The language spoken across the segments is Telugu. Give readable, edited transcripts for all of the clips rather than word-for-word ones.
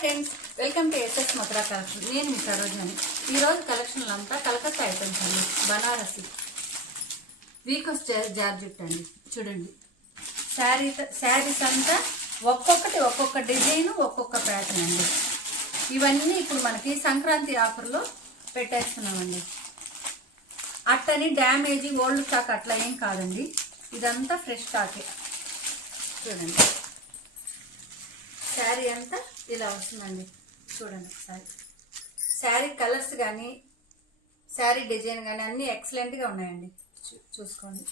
Friends, welcome to SS Madhura collection. నేను మీ సరోజని. ఈరోజు కలెక్షన్లు అంతా కలకత్తా ఐటమ్స్ అండి. బనారసి వీకోస్ జార్జెట్ అండి. చూడండి, శారీస్ అంతా ఒక్కొక్కటి ఒక్కొక్క డిజైన్, ఒక్కొక్క ప్యాటర్న్ అండి. ఇవన్నీ ఇప్పుడు మనకి సంక్రాంతి ఆఫర్లో పెట్టేస్తున్నామండి. అట్టని డ్యామేజీ ఓల్డ్ స్టాక్ అట్లా ఏం కాదండి. ఇదంతా ఫ్రెష్ స్టాకే. చూడండి, శారీ అంతా ఇలా వస్తుందండి. చూడండి ఒకసారి. శారీ కలర్స్ కానీ శారీ డిజైన్ కానీ అన్నీ ఎక్సలెంట్గా ఉన్నాయండి. చూసుకోండి.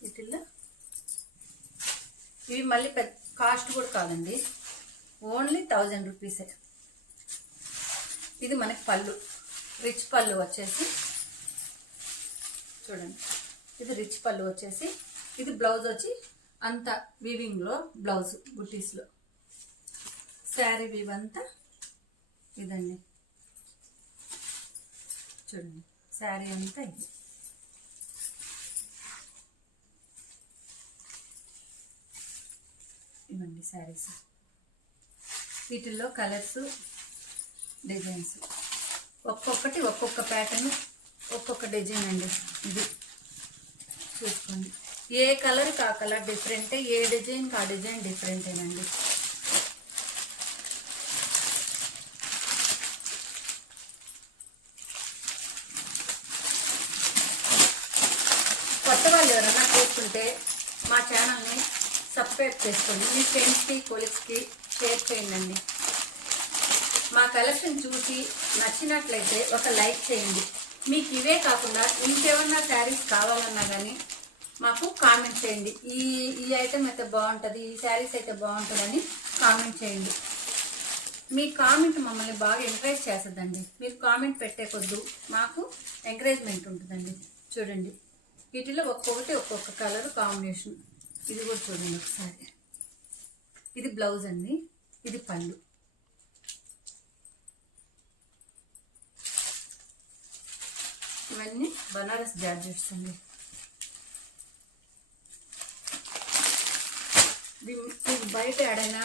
వీటిల్లో ఇవి మళ్ళీ పెద్ద కాస్ట్ కూడా కాదండి, ఓన్లీ 1000 రూపీసే. ఇది మనకి పళ్ళు, రిచ్ పళ్ళు వచ్చేసి చూడండి. ఇది రిచ్ పళ్ళు వచ్చేసి, ఇది బ్లౌజ్ వచ్చి అంతా వీవింగ్లో బ్లౌజ్ బుటీస్లో. శారీ వీవ్ అంతా ఇదండి. చూడండి, శారీ అంతా ఇది. ఇవ్వండి శారీస్. వీటిల్లో కలర్స్, డిజైన్స్ ఒక్కొక్కటి ఒక్కొక్క ప్యాటర్న్, ఒక్కొక్క డిజైన్ అండి. ఇది చూసుకోండి. ఏ కలర్ కా కలర్ డిఫరెంటే, ఏ డిజైన్ కా డిజైన్ డిఫరెంటేనండి. కొత్త వాళ్ళు ఎవరైనా చూస్తుంటే మా ఛానల్ని సబ్స్క్రైబ్ చేసుకోండి. మీ ఫ్రెండ్స్కి, కొలీగ్స్కి షేర్ చేయండి. మా కలెక్షన్ చూసి నచ్చినట్లయితే ఒక లైక్ చేయండి. మీకు ఇవే కాకుండా ఇంకేమన్నా శారీస్ కావాలన్నా కానీ మాకు కామెంట్ చేయండి. ఈ ఐటమ్ అయితే బాగుంటుంది, ఈ శారీస్ అయితే బాగుంటుందని కామెంట్ చేయండి. మీ కామెంట్ మమ్మల్ని బాగా ఎంకరేజ్ చేస్తుందండి. మీరు కామెంట్ పెట్టే కొద్దు మాకు ఎంకరేజ్మెంట్ ఉంటుందండి. చూడండి, వీటిలో ఒక్కొక్కటి ఒక్కొక్క కలర్ కాంబినేషన్. ఇది కూడా చూడండి ఒకసారి. ఇది బ్లౌజ్ అండి, ఇది పళ్ళు. ఇవన్నీ బనారస్ జార్జెట్స్ అండి. బయట ఎడైనా